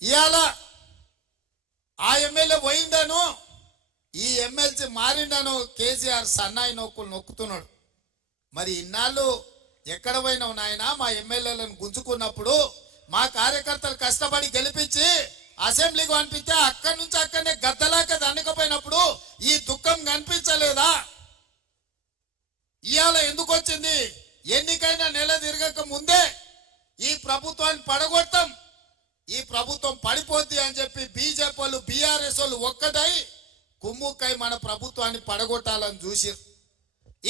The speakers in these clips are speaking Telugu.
ఇవాళ ఆ ఎమ్మెల్యే పోయిండను ఈ ఎమ్మెల్సీ మారిండను కేసీఆర్ సన్నాయి నొక్కులు నొక్కుతున్నాడు. మరి ఇన్నాళ్ళు ఎక్కడ పోయినావు నాయన? మా ఎమ్మెల్యేలను గుంజుకున్నప్పుడు మా కార్యకర్తలు కష్టపడి గెలిపించి అసెంబ్లీకి పంపిస్తే అక్కడి నుంచి అక్కడనే గద్దలాక దండకపోయినప్పుడు ఈ దుఃఖం కనిపించలేదా? ఇవాళ ఎందుకు వచ్చింది? ఎన్నికైన నెల తిరగక ముందే ఈ ప్రభుత్వాన్ని పడగొట్టం, ఈ ప్రభుత్వం పడిపోద్ది అని చెప్పి బీజేపీ వాళ్ళు బీఆర్ఎస్ వాళ్ళు ఒక్కటై కుమ్ముక్కై మన ప్రభుత్వాన్ని పడగొట్టాలని చూసిరు.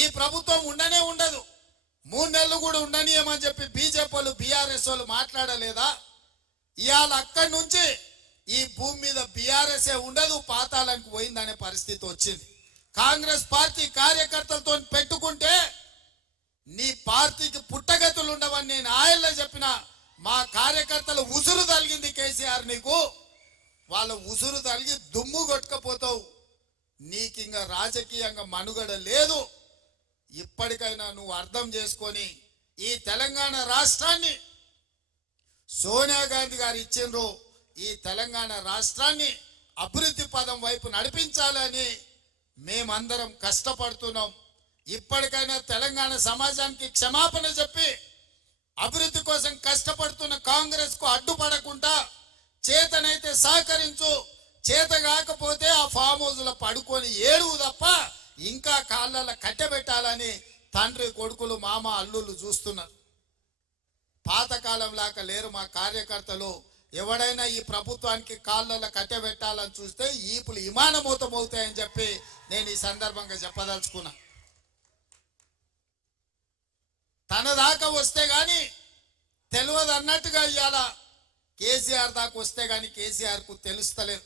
ఈ ప్రభుత్వం ఉండనే ఉండదు, 3 నెలలు కూడా ఉండనీయమని చెప్పి బీజేపీ వాళ్ళు బీఆర్ఎస్ వాళ్ళు మాట్లాడలేదా? ఇవాళ అక్కడి నుంచి ఈ భూమి మీద బీఆర్ఎస్ ఉండదు, పాతాళానికి పోయిందనే పరిస్థితి వచ్చింది. కాంగ్రెస్ పార్టీ కార్యకర్తలతో పెట్టుకుంటే నీ పార్టీకి పుట్టగతులు ఉండవని నేను ఆయల్లో చెప్పిన. మా కార్యకర్తలు ఉసురు తలిగింది కేసీఆర్, నీకు వాళ్ళ ఉసురు తలిగి దుమ్ము కొట్టుకపోతావు. నీకింక రాజకీయంగా మనుగడ లేదు. ఇప్పటికైనా నువ్వు అర్థం చేసుకొని ఈ తెలంగాణ రాష్ట్రాన్ని సోనియా గాంధీ గారు ఇచ్చిండ్రు, ఈ తెలంగాణ రాష్ట్రాన్ని అభివృద్ధి పదం వైపు నడిపించాలని మేమందరం కష్టపడుతున్నాం. ఇప్పటికైనా తెలంగాణ సమాజానికి క్షమాపణ చెప్పి అభివృద్ధి కోసం కష్టపడుతున్న కాంగ్రెస్ కు అడ్డుపడకుండా చేతనైతే సహకరించు, చేత కాకపోతే ఆ ఫామ్ హౌస్ లో పడుకొని ఏడువు తప్ప ఇంకా కాళ్ళ కట్టెబెట్టాలని తండ్రి కొడుకులు మామ అల్లుళ్ళు చూస్తున్నారు. పాతకాలం లాగా లేరు మా కార్యకర్తలు. ఎవడైనా ఈ ప్రభుత్వానికి కాళ్ళ కట్టెబెట్టాలని చూస్తే ఈపులు విమానమూతం అవుతాయని చెప్పి నేను ఈ సందర్భంగా చెప్పదలుచుకున్నా. తన దాకా వస్తే గాని తెలియదు అన్నట్టుగా ఇవాళ కేసీఆర్ దాకా వస్తే గాని కేసీఆర్ కు తెలుస్తలేదు.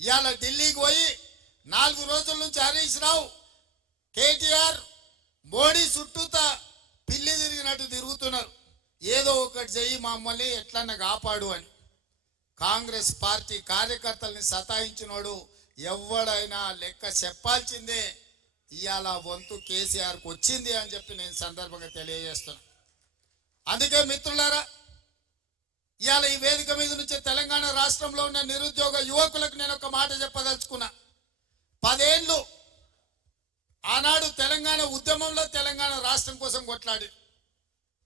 ఇవాళ ఢిల్లీకి పోయి 4 రోజుల నుంచి హరీష్ రావు కేటీఆర్ మోడీ చుట్టూతా పిల్లి తిరిగినట్టు తిరుగుతున్నారు. ఏదో ఒకటి చెయ్యి మమ్మల్ని ఎట్లన్నా కాపాడు అని. కాంగ్రెస్ పార్టీ కార్యకర్తల్ని సతాయించినోడు ఎవడైనా లెక్క చెప్పాల్సిందే. ఇవాళ వంతు కేసీఆర్ కు వచ్చింది అని చెప్పి నేను సందర్భంగా తెలియజేస్తున్నా. అందుకే మిత్రులారా, ఇవాళ ఈ వేదిక మీద నుంచి తెలంగాణ రాష్ట్రంలో ఉన్న నిరుద్యోగ యువకులకు నేను ఒక మాట చెప్పదలుచుకున్నా. 10 ఏళ్ళు ఆనాడు తెలంగాణ ఉద్యమంలో తెలంగాణ రాష్ట్రం కోసం కొట్లాడి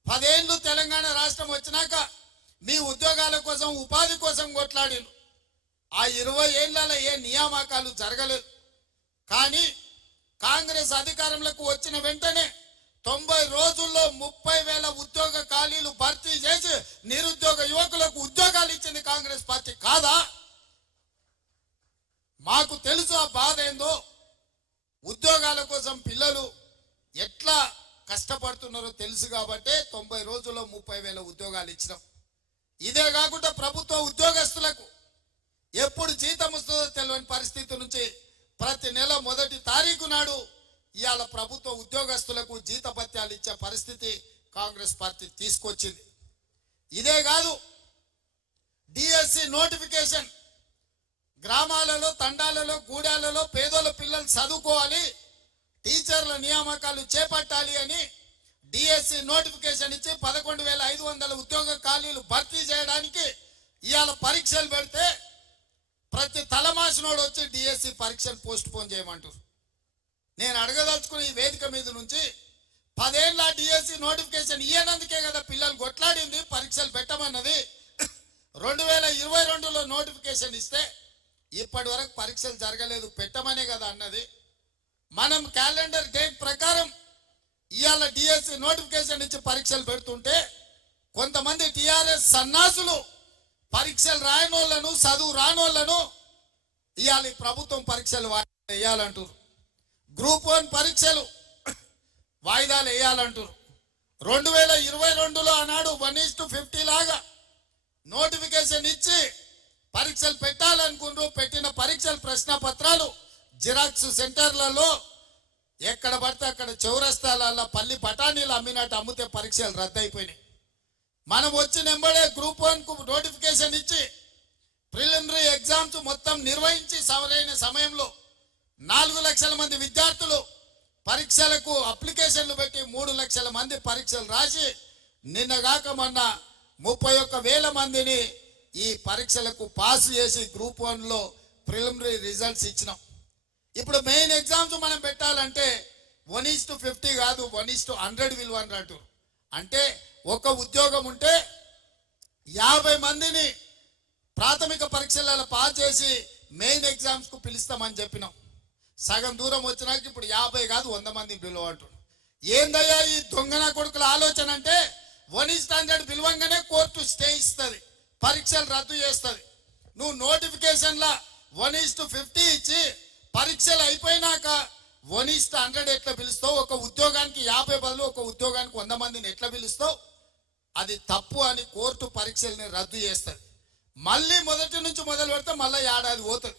10 ఏళ్ళు తెలంగాణ రాష్ట్రం వచ్చినాక మీ ఉద్యోగాల కోసం ఉపాధి కోసం కొట్లాడిను. ఆ 20 ఏళ్లలో ఏ నియామకాలు జరగలేదు. కానీ కాంగ్రెస్ అధికారంలోకి వచ్చిన వెంటనే 90 రోజుల్లో 30,000 ఉద్యోగ ఖాళీలు భర్తీ చేసి నిరుద్యోగ యువకులకు ఉద్యోగాలు ఇచ్చింది కాంగ్రెస్ పార్టీ కాదా? మాకు తెలుసు ఆ బాధ ఏందో. ఉద్యోగాల కోసం పిల్లలు ఎట్లా కష్టపడుతున్నారో తెలుసు కాబట్టి 90 రోజుల్లో 30,000 ఉద్యోగాలు ఇచ్చినాం. ఇదే కాకుండా ప్రభుత్వ ఉద్యోగస్తులకు ఎప్పుడు జీతం వస్తుందో తెలియని పరిస్థితి నుంచి ప్రతి నెల 1వ తారీఖు నాడు ఇవాళ ప్రభుత్వ ఉద్యోగస్తులకు జీతభత్యాలు ఇచ్చే పరిస్థితి కాంగ్రెస్ పార్టీ తీసుకొచ్చింది. ఇదే కాదు, డిఎస్సి నోటిఫికేషన్ గ్రామాలలో తండాలలో గూడాలలో పేదోళ్ళ పిల్లలు చదువుకోవాలి, టీచర్ల నియామకాలు చేపట్టాలి అని డిఎస్సి నోటిఫికేషన్ ఇచ్చి 11,500 ఉద్యోగ ఖాళీలు భర్తీ చేయడానికి ఇవాళ పరీక్షలు పెడితే ప్రతి తలమాసినోడు వచ్చి డిఎస్సి పరీక్షలు పోస్ట్ పోన్ చేయమంటారు. నేను అడగదలుచుకున్న ఈ వేదిక మీద నుంచి 10 ఏళ్ళ డిఎస్సి నోటిఫికేషన్ ఇయ్యనందుకే కదా పిల్లలు కొట్లాడింది, పరీక్షలు పెట్టమన్నది. 2022లో నోటిఫికేషన్ ఇస్తే ఇప్పటి వరకు పరీక్షలు జరగలేదు, పెట్టమనే కదా అన్నది. మనం క్యాలెండర్ డేట్ ప్రకారం ఇవాళ డిఎస్సి నోటిఫికేషన్ ఇచ్చి పరీక్షలు పెడుతుంటే కొంతమంది టిఆర్ఎస్ సన్నాసులు పరీక్షలు రాయనోళ్లను చదువు రానోళ్లను ఇవాళ ప్రభుత్వం పరీక్షలు వేయాలంటారు. గ్రూప్ 1 పరీక్షలు వాయిదాలు వేయాలంటారు. 2022లో ఆనాడు 1:50 లాగా నోటిఫికేషన్ ఇచ్చి పరీక్షలు పెట్టాలనుకుంటూ పెట్టిన పరీక్షల ప్రశ్న పత్రాలు జిరాక్స్ సెంటర్లలో ఎక్కడ పడితే అక్కడ చౌరస్తాలలో పల్లి బఠానీలు అమ్మినట్టు అమ్మితే పరీక్షలు రద్దయిపోయినాయి. మనం వచ్చి నెంబడే గ్రూప్ 1 కు నోటిఫికేషన్ ఇచ్చి ప్రిలిమినరీ ఎగ్జామ్స్ మొత్తం నిర్వహించి సరైన సమయంలో 4 లక్షల మంది విద్యార్థులు పరీక్షలకు అప్లికేషన్లు పెట్టి 3 లక్షల మంది పరీక్షలు రాసి నిన్నగాక మొన్న 31,000 మందిని ఈ పరీక్షలకు పాస్ చేసి గ్రూప్ 1లో ప్రిలిమినరీ రిజల్ట్స్ ఇచ్చినాం. ఇప్పుడు మెయిన్ ఎగ్జామ్స్ మనం పెట్టాలంటే 1:50 కాదు 1:100 విలువ అంటే ఒక ఉద్యోగం ఉంటే 50 మందిని ప్రాథమిక పరీక్షలలో పాస్ చేసి మెయిన్ ఎగ్జామ్స్ కు పిలుస్తామని చెప్పినాం. సగం దూరం వచ్చినాక ఇప్పుడు 50 కాదు 100 మంది పిలువ అంటున్నాం. ఏందయ్యా ఈ దొంగన కొడుకుల ఆలోచన అంటే 1:100 పిలువంగానే కోర్టు స్టే ఇస్తుంది, పరీక్షలు రద్దు చేస్తుంది. నువ్వు నోటిఫికేషన్లా 1:50 ఇచ్చి పరీక్షలు అయిపోయినాక 1:100 ఎట్లా పిలుస్తావు? ఒక ఉద్యోగానికి 50 బదులు ఒక ఉద్యోగానికి 100 మందిని ఎట్లా పిలుస్తావు? అది తప్పు అని కోర్టు పరీక్షల్ని రద్దు చేస్తుంది. మళ్ళీ మొదటి నుంచి మొదలు పెడితే మళ్ళీ ఏడాది పోతుంది.